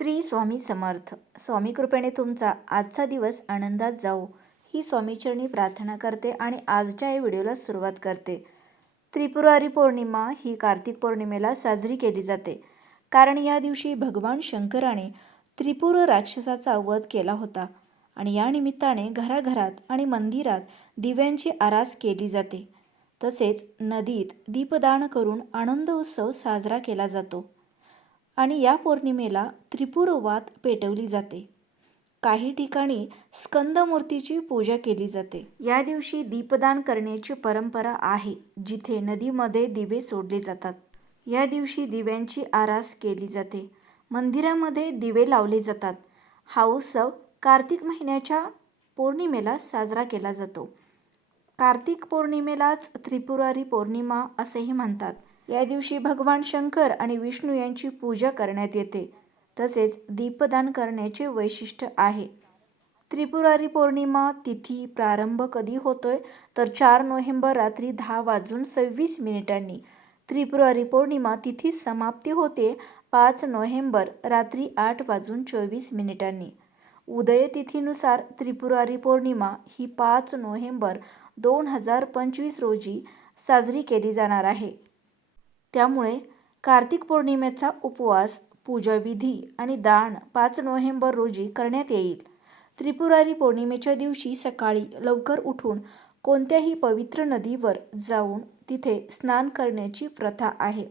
श्री स्वामी समर्थ. स्वामी कृपेने तुमचा आजचा दिवस आनंदात जाओ ही स्वामीचरणी प्रार्थना करते आणि आजच्या या व्हिडिओला सुरुवात करते. त्रिपुरारी पौर्णिमा ही कार्तिक पौर्णिमेला साजरी केली जाते. कारण या दिवशी भगवान शंकराने त्रिपुर राक्षसाचा वध केला होता आणि या निमित्ताने घराघरात आणि मंदिरात दिव्यांची आरास केली जाते. तसेच नदीत दीपदान करून आनंद उत्सव साजरा केला जातो. आणि या पौर्णिमेला त्रिपुरवात पेटवली जाते. काही ठिकाणी स्कंदमूर्तीची पूजा केली जाते. या दिवशी दीपदान करण्याची परंपरा आहे जिथे नदीमध्ये दिवे सोडले जातात. या दिवशी दिव्यांची आरास केली जाते. मंदिरामध्ये दिवे लावले जातात. हा उत्सव कार्तिक महिन्याच्या पौर्णिमेला साजरा केला जातो. कार्तिक पौर्णिमेलाच त्रिपुरारी पौर्णिमा असेही म्हणतात. या दिवशी भगवान शंकर आणि विष्णू यांची पूजा करण्यात येते. तसेच दीपदान करण्याचे वैशिष्ट्य आहे. त्रिपुरारी पौर्णिमा तिथी प्रारंभ कधी होतोय? तर चार नोव्हेंबर रात्री दहा वाजून सव्वीस मिनिटांनी. त्रिपुरारी पौर्णिमा तिथी समाप्ती होते पाच नोव्हेंबर रात्री आठ वाजून चोवीस मिनिटांनी. उदय तिथीनुसार त्रिपुरारी पौर्णिमा ही पाच नोव्हेंबर दोन हजार पंचवीस रोजी साजरी केली जाणार आहे. त्यामुळे कार्तिक पौर्णिमेचा उपवास पूजाविधी आणि दान पाच नोव्हेंबर रोजी करण्यात येईल. त्रिपुरारी पौर्णिमेच्या दिवशी सकाळी लवकर उठून कोणत्याही पवित्र नदीवर जाऊन तिथे स्नान करण्याची प्रथा आहे.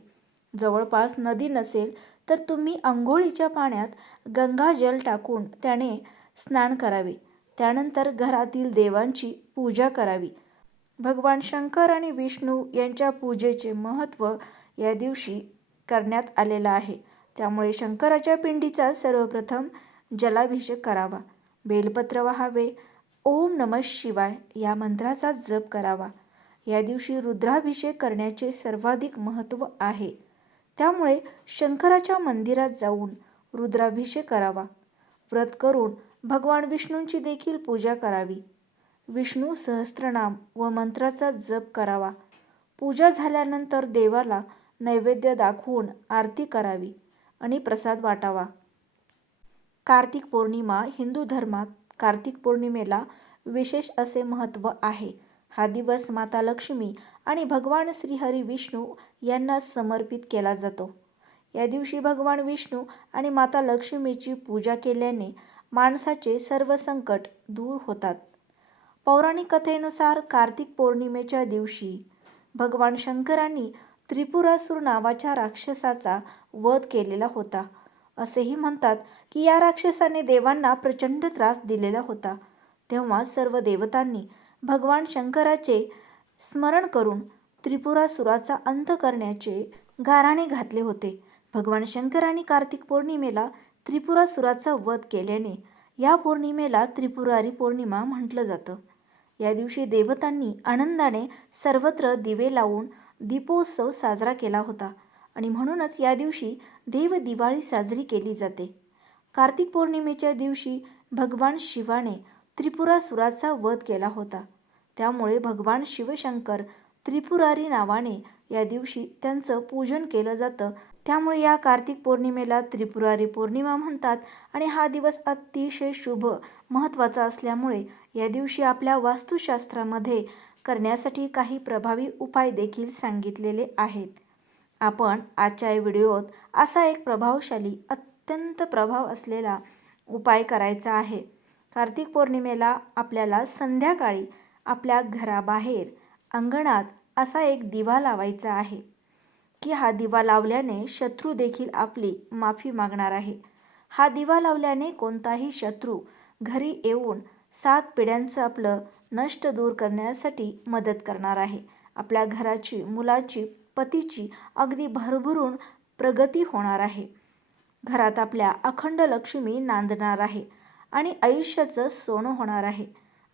जवळपास नदी नसेल तर तुम्ही आंघोळीच्या पाण्यात गंगाजल टाकून त्याने स्नान करावे. त्यानंतर घरातील देवांची पूजा करावी. भगवान शंकर आणि विष्णू यांच्या पूजेचे महत्त्व या दिवशी करण्यात आलेला आहे. त्यामुळे शंकराच्या पिंडीचा सर्वप्रथम जलाभिषेक करावा. बेलपत्र व्हावे. ओम नम शिवाय या मंत्राचा जप करावा. या दिवशी रुद्राभिषेक करण्याचे सर्वाधिक महत्त्व आहे. त्यामुळे शंकराच्या मंदिरात जाऊन रुद्राभिषेक करावा. व्रत करून भगवान विष्णूंची देखील पूजा करावी. विष्णू सहस्त्रनाम व मंत्राचा जप करावा. पूजा झाल्यानंतर देवाला नैवेद्य दाखवून आरती करावी आणि प्रसाद वाटावा. कार्तिक पौर्णिमा हिंदू धर्मात कार्तिक पौर्णिमेला विशेष असे महत्त्व आहे. हा दिवस माता लक्ष्मी आणि भगवान श्रीहरी विष्णू यांना समर्पित केला जातो. या दिवशी भगवान विष्णू आणि माता लक्ष्मीची पूजा केल्याने माणसाचे सर्व संकट दूर होतात. पौराणिक कथेनुसार कार्तिक पौर्णिमेच्या दिवशी भगवान शंकरांनी त्रिपुरासूर नावाच्या राक्षसाचा वध केलेला होता. असेही म्हणतात की या राक्षसाने देवांना प्रचंड त्रास दिलेला होता. तेव्हा सर्व देवतांनी भगवान शंकराचे स्मरण करून त्रिपुरासुराचा अंत करण्याचे गाराणे घातले होते. भगवान शंकराने कार्तिक पौर्णिमेला त्रिपुरासुराचा वध केल्याने या पौर्णिमेला त्रिपुरारी पौर्णिमा म्हटलं जातं. या दिवशी देवतांनी आनंदाने सर्वत्र दिवे लावून दीपोत्सव साजरा केला होता आणि म्हणूनच या दिवशी देव दिवाळी साजरी केली जाते. कार्तिक पौर्णिमेच्या दिवशी भगवान शिवाने त्रिपुरासुराचा वध केला होता. त्यामुळे भगवान शिवशंकर त्रिपुरारी नावाने या दिवशी त्यांचं पूजन केलं जातं. त्यामुळे या कार्तिक पौर्णिमेला त्रिपुरारी पौर्णिमा म्हणतात आणि हा दिवस अतिशय शुभ महत्त्वाचा असल्यामुळे या दिवशी आपल्या वास्तुशास्त्रामध्ये करण्यासाठी काही प्रभावी उपाय देखील सांगितलेले आहेत. आपण आजच्या व्हिडिओत असा एक प्रभावशाली अत्यंत प्रभाव असलेला उपाय करायचा आहे. कार्तिक पौर्णिमेला आपल्याला संध्याकाळी आपल्या घराबाहेर अंगणात असा एक दिवा लावायचा आहे की हा दिवा लावल्याने शत्रू देखील आपली माफी मागणार आहे. हा दिवा लावल्याने कोणताही शत्रू घरी येऊन सात पिढ्यांचं आपलं नष्ट दूर करण्यासाठी मदत करणार आहे. आपल्या घराची मुलाची पतीची अगदी भरभरून प्रगती होणार आहे. घरात आपल्या अखंड लक्ष्मी नांदणार आहे आणि आयुष्याचं सोनं होणार आहे.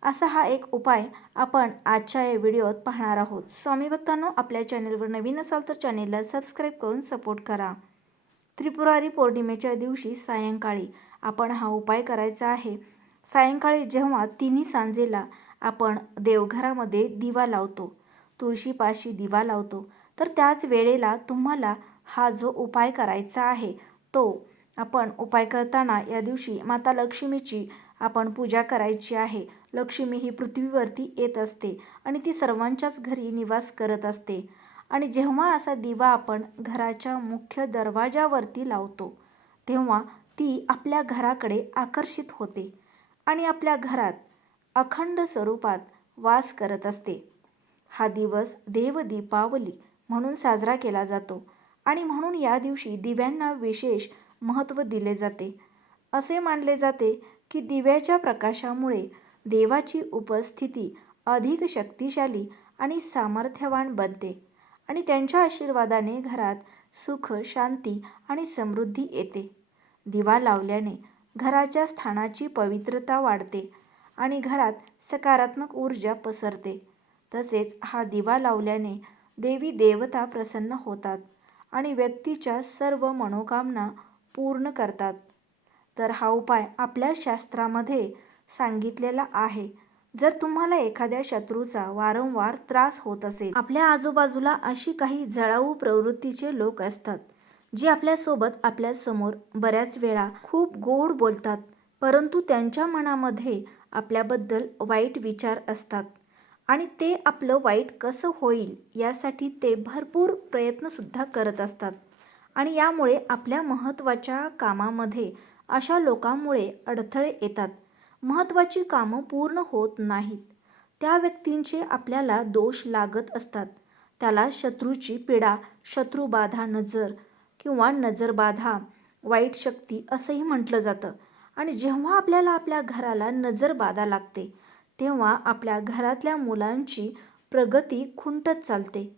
असा हा एक उपाय आपण आजच्या या व्हिडिओत पाहणार आहोत. स्वामी भक्तांनो आपल्या चॅनेलवर नवीन असाल तर चॅनेलला सबस्क्राईब करून सपोर्ट करा. त्रिपुरारी पौर्णिमेच्या दिवशी सायंकाळी आपण हा उपाय करायचा आहे. सायंकाळी जेव्हा तिन्ही सांजेला आपण देवघरामध्ये दिवा लावतो तुळशीपाशी दिवा लावतो तर त्याच वेळेला तुम्हाला हा जो उपाय करायचा आहे तो आपण उपाय करताना या दिवशी माता लक्ष्मीची आपण पूजा करायची आहे. लक्ष्मी ही पृथ्वीवरती येत असते आणि ती सर्वांच्याच घरी निवास करत असते. आणि जेव्हा असा दिवा आपण घराच्या मुख्य दरवाजावरती लावतो तेव्हा ती आपल्या घराकडे आकर्षित होते आणि आपल्या घरात अखंड स्वरूपात वास करत असते. हा दिवस देव दीपावली म्हणून साजरा केला जातो आणि म्हणून या दिवशी दिव्यांना विशेष महत्त्व दिले जाते. असे मानले जाते की दिव्याच्या प्रकाशामुळे देवाची उपस्थिती अधिक शक्तिशाली आणि सामर्थ्यवान बनते आणि त्यांच्या आशीर्वादाने घरात सुख शांती आणि समृद्धी येते. दिवा लावल्याने घराच्या स्थानाची पवित्रता वाढते आणि घरात सकारात्मक ऊर्जा पसरते. तसेच हा दिवा लावल्याने देवी देवता प्रसन्न होतात आणि व्यक्तीच्या सर्व मनोकामना पूर्ण करतात. तर हा उपाय आपल्या शास्त्रामध्ये सांगितलेला आहे. जर तुम्हाला एखाद्या शत्रूचा वारंवार त्रास होत असेल आपल्या आजूबाजूला अशी काही जळाऊ प्रवृत्तीचे लोक असतात जे आपल्यासोबत आपल्यासमोर बऱ्याच वेळा खूप गोड बोलतात परंतु त्यांच्या मनामध्ये आपल्याबद्दल वाईट विचार असतात. आणि ते आपलं वाईट कसं होईल यासाठी ते भरपूर प्रयत्नसुद्धा करत असतात. आणि यामुळे आपल्या महत्त्वाच्या कामामध्ये अशा लोकांमुळे अडथळे येतात. महत्त्वाची कामं पूर्ण होत नाहीत. त्या व्यक्तींचे आपल्याला दोष लागत असतात. त्याला शत्रूची पीडा शत्रुबाधा नजर किंवा नजरबाधा वाईट शक्ती असंही म्हटलं जातं. आणि जेव्हा आपल्याला आपल्या घराला नजरबाधा लागते तेव्हा आपल्या घरातल्या मुलांची प्रगती खुंटत चालते.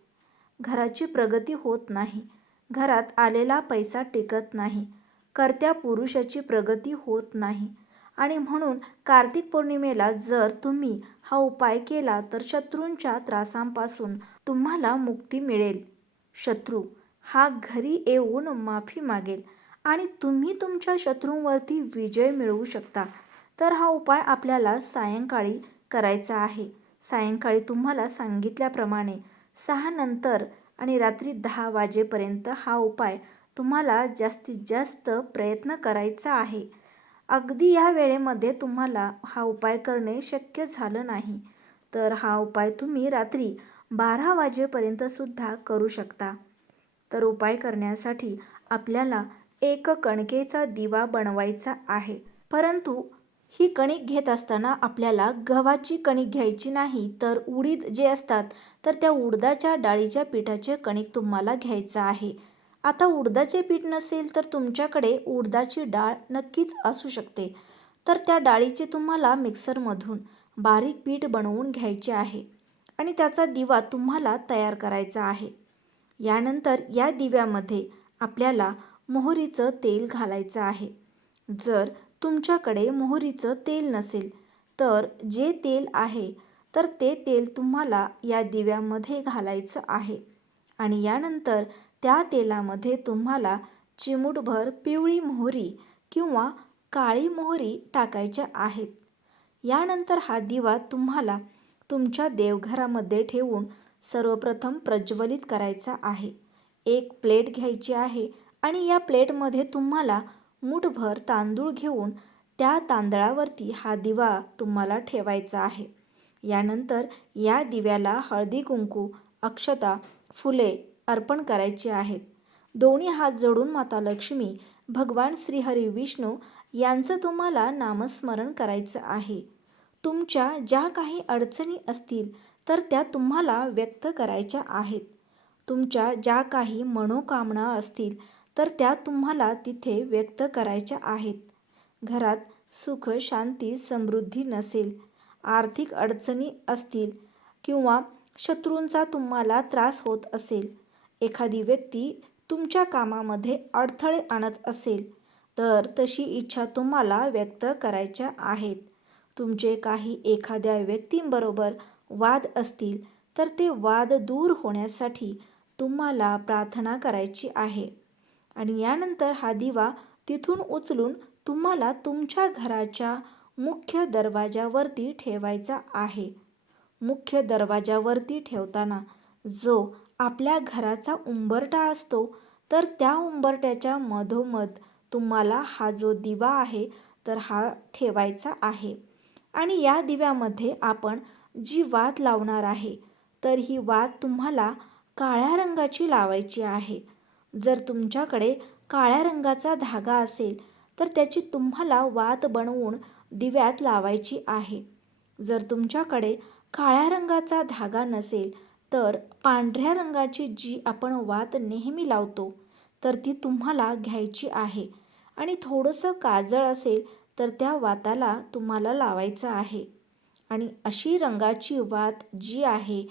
घराची प्रगती होत नाही. घरात आलेला पैसा टिकत नाही. कर्त्या पुरुषाची प्रगती होत नाही. आणि म्हणून कार्तिक पौर्णिमेला जर तुम्ही हा उपाय केला तर शत्रूंच्या त्रासांपासून तुम्हाला मुक्ती मिळेल. शत्रू हा घरी येऊन माफी मागेल. आणि तुम्ही तुमच्या शत्रूंवरती विजय मिळवू शकता. तर हा उपाय आपल्याला सायंकाळी करायचा आहे. सायंकाळी तुम्हाला सांगितल्याप्रमाणे सहा नंतर आणि रात्री दहा वाजेपर्यंत हा उपाय तुम्हाला जास्तीत जास्त प्रयत्न करायचा आहे. अगदी या वेळेमध्ये तुम्हाला हा उपाय करणे शक्य झालं नाही. तर हा उपाय तुम्ही रात्री बारा वाजेपर्यंतसुद्धा करू शकता. तर उपाय करण्यासाठी आपल्याला एक कणकेचा दिवा बनवायचा आहे. परंतु ही कणिक घेत असताना आपल्याला गव्हाची कणिक घ्यायची नाही तर उडीद जे असतात तर त्या उडदाच्या डाळीच्या पिठाचे कणिक तुम्हाला घ्यायचं आहे. आता उडदाचे पीठ नसेल तर तुमच्याकडे उडदाची डाळ नक्कीच असू शकते. तर त्या डाळीचे तुम्हाला मिक्सरमधून बारीक पीठ बनवून घ्यायचे आहे आणि त्याचा दिवा तुम्हाला तयार करायचा आहे. यानंतर या दिव्यामध्ये आपल्याला मोहरीचं तेल घालायचं आहे. जर तुमच्याकडे मोहरीचं तेल नसेल तर जे तेल आहे तर ते तेल तुम्हाला या दिव्यामध्ये घालायचं आहे. आणि यानंतर त्या तेलामध्ये तुम्हाला चिमूटभर पिवळी मोहरी किंवा काळी मोहरी टाकायच्या आहेत. यानंतर हा दिवा तुम्हाला तुमच्या देवघरामध्ये ठेवून सर्वप्रथम प्रज्वलित करायचा आहे. एक प्लेट घ्यायची आहे आणि या प्लेटमध्ये तुम्हाला मूठभर तांदूळ घेऊन त्या तांदळावरती हा दिवा तुम्हाला ठेवायचा आहे. यानंतर या दिव्याला हळदी कुंकू अक्षता फुले अर्पण करायची आहेत. दोन्ही हात जोडून माता लक्ष्मी भगवान श्रीहरी विष्णू यांचं तुम्हाला नामस्मरण करायचं आहे. तुमच्या ज्या काही अडचणी असतील तर त्या तुम्हाला व्यक्त करायच्या आहेत. तुमच्या ज्या काही मनोकामना असतील तर त्या तुम्हाला तिथे व्यक्त करायच्या आहेत. घरात सुख शांती समृद्धी नसेल आर्थिक अडचणी असतील किंवा शत्रूंचा तुम्हाला त्रास होत असेल एखादी व्यक्ती तुमच्या कामामध्ये अडथळे आणत असेल तर तशी इच्छा तुम्हाला व्यक्त करायच्या आहेत. तुमचे काही एखाद्या व्यक्तींबरोबर वाद असतील तर ते वाद दूर होण्यासाठी तुम्हाला प्रार्थना करायची आहे. आणि यानंतर हा दिवा तिथून उचलून तुम्हाला तुमच्या घराच्या मुख्य दरवाजावरती ठेवायचा आहे. मुख्य दरवाजावरती ठेवताना जो आपल्या घराचा उंबरटा असतो तर त्या उंबरट्याच्या मधोमध तुम्हाला हा जो दिवा आहे तर हा ठेवायचा आहे. आणि या दिव्यामध्ये आपण जी वात लावणार आहे तर ही वात तुम्हाला काळ्या रंगाची लावायची आहे. जर तुमच्याकडे काळ्या रंगाचा धागा असेल तर त्याची तुम्हाला वात बनवून दिव्यात लावायची आहे. जर तुमच्याकडे काळ्या रंगाचा धागा नसेल तर पांढऱ्या रंगाची जी आपण वात नेहमी लावतो तर ती तुम्हाला घ्यायची आहे. आणि थोडंसं काजळ असेल तर त्या वाताला तुम्हाला लावायचं आहे. आणि अशी रंगाची वात जी आहे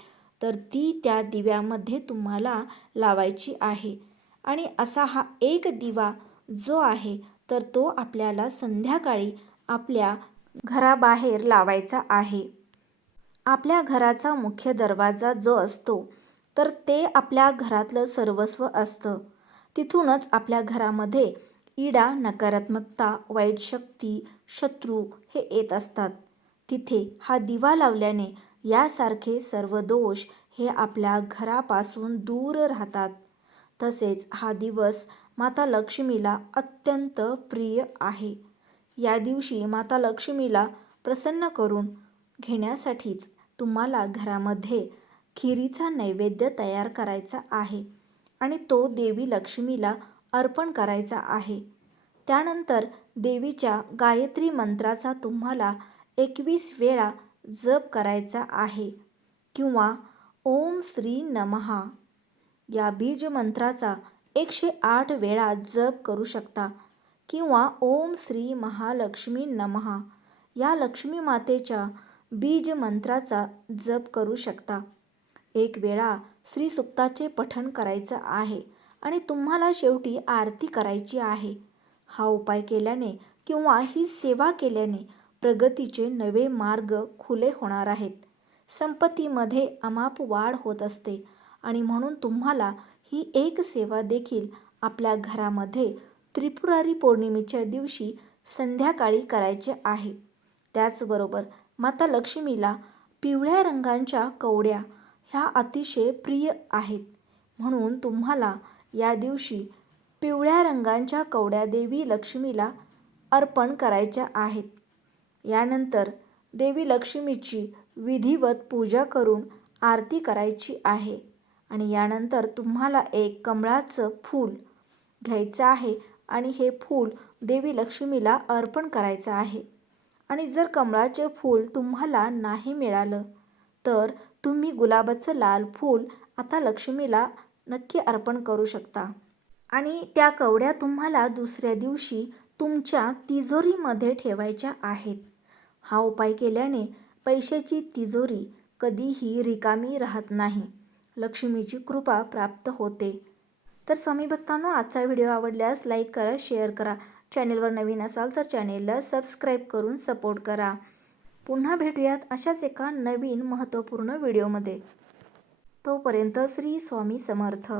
तर ती त्या दिव्यामध्ये तुम्हाला लावायची आहे. आणि असा हा एक दिवा जो आहे तर तो आपल्याला संध्याकाळी आपल्या घराबाहेर लावायचा आहे. आपल्या घराचा मुख्य दरवाजा जो असतो तर ते आपल्या घरातलं सर्वस्व असतं. तिथूनच आपल्या घरामध्ये इडा नकारात्मकता वाईट शक्ती शत्रू हे येत असतात. तिथे हा दिवा लावल्याने यासारखे सर्व दोष हे आपल्या घरापासून दूर राहतात. तसेच हा दिवस माता लक्ष्मीला अत्यंत प्रिय आहे. या दिवशी माता लक्ष्मीला प्रसन्न करून घेण्यासाठीच तुम्हाला घरामध्ये खिरीचा नैवेद्य तयार करायचा आहे आणि तो देवी लक्ष्मीला अर्पण करायचा आहे. त्यानंतर देवीच्या गायत्री मंत्राचा तुम्हाला एकवीस वेळा जप करायचा आहे किंवा ओम श्री नमहा या बीज मंत्राचा एकशे आठ वेळा जप करू शकता. किंवा ओम श्री महालक्ष्मी नमहा. या लक्ष्मी मातेच्या बीज मंत्राचा जप करू शकता. एक वेळा श्री सुक्ताचे पठण करायचं आहे आणि तुम्हाला शेवटी आरती करायची आहे. हा उपाय केल्याने किंवा ही सेवा केल्याने प्रगतीचे नवे मार्ग खुले होणार आहेत. संपत्तीमध्ये अमाप वाढ होत असते. आणि म्हणून तुम्हाला ही एक सेवा देखील आपल्या घरामध्ये त्रिपुरारी पौर्णिमेच्या दिवशी संध्याकाळी करायचे आहे. त्याचबरोबर माता लक्ष्मीला पिवळ्या रंगांच्या कवड्या ह्या अतिशय प्रिय आहेत. म्हणून तुम्हाला या दिवशी पिवळ्या रंगांच्या कवड्या देवी लक्ष्मीला अर्पण करायच्या आहेत. यानंतर देवी लक्ष्मीची विधिवत पूजा करून आरती करायची आहे. आणि यानंतर तुम्हाला एक कमळाचं फूल घ्यायचं आहे आणि हे फूल देवी लक्ष्मीला अर्पण करायचं आहे. आणि जर कमळाचे फूल तुम्हाला नाही मिळालं तर तुम्ही गुलाबाचं लाल फूल आता लक्ष्मीला नक्की अर्पण करू शकता. आणि त्या कवड्या तुम्हाला दुसऱ्या दिवशी तुमच्या तिजोरीमध्ये ठेवायच्या आहेत. हा उपाय केल्याने पैशाची तिजोरी कधीही रिकामी राहत नाही. लक्ष्मीची कृपा प्राप्त होते. तर स्वामी भक्तांनो आजचा व्हिडिओ आवडल्यास लाईक करा शेअर करा. चॅनेलवर नवीन असाल तर चॅनेलला सबस्क्राईब करून सपोर्ट करा. पुन्हा भेटूयात अशाच एका नवीन महत्त्वपूर्ण व्हिडिओमध्ये. तोपर्यंत श्री स्वामी समर्थ.